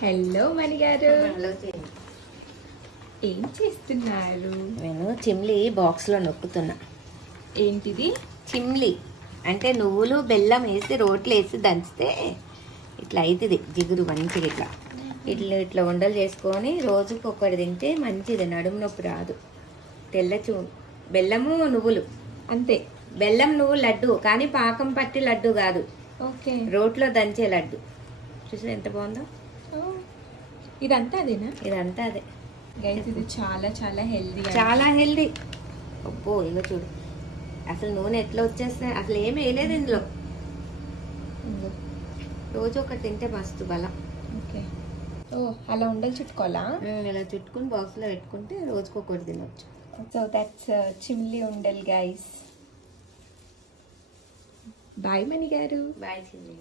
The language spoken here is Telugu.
హలో మణి గారు, హలో. ఏం చేస్తున్నారు? నేను చిమ్లీ బాక్స్లో నొక్కుతున్నా. ఏంటిది? చిమ్లీ అంటే నువ్వులు బెల్లం వేసి రోట్లో వేసి దంచితే ఇట్లా అవుతుంది జిగురు మంచిగా. ఇట్లా ఇట్లా ఇట్లా ఉండలు చేసుకొని రోజుకి ఒకటి తింటే మంచిది, నడుము నొప్పి రాదు. బెల్లము నువ్వులు అంతే. బెల్లం నువ్వు లడ్డు, కానీ పాకం పట్టి లడ్డు కాదు, ఓకే. రోట్లో దంచే లడ్డు. చూసిన ఎంత బాగుందో. ఇదంతా అదేనా? ఇదంతా అదే గైస్, ఇది చాలా చాలా హెల్దీ, చాలా హెల్దీ. అబ్బో ఇగో చూడు, అసలు నూనె ఎట్లా వచ్చేస్తా, అసలు ఏమి వేయలేదు ఇందులో. రోజు ఒకటి తింటే మస్తు బలం. ఓకే. ఓ, అలా ఉండలు చుట్టుకోవాలా? ఇలా చుట్టుకుని బాక్స్లో పెట్టుకుంటే రోజుకి ఒకటి తినొచ్చు. So that's chimli undal guys. Bye Mani garu. Bye chimney.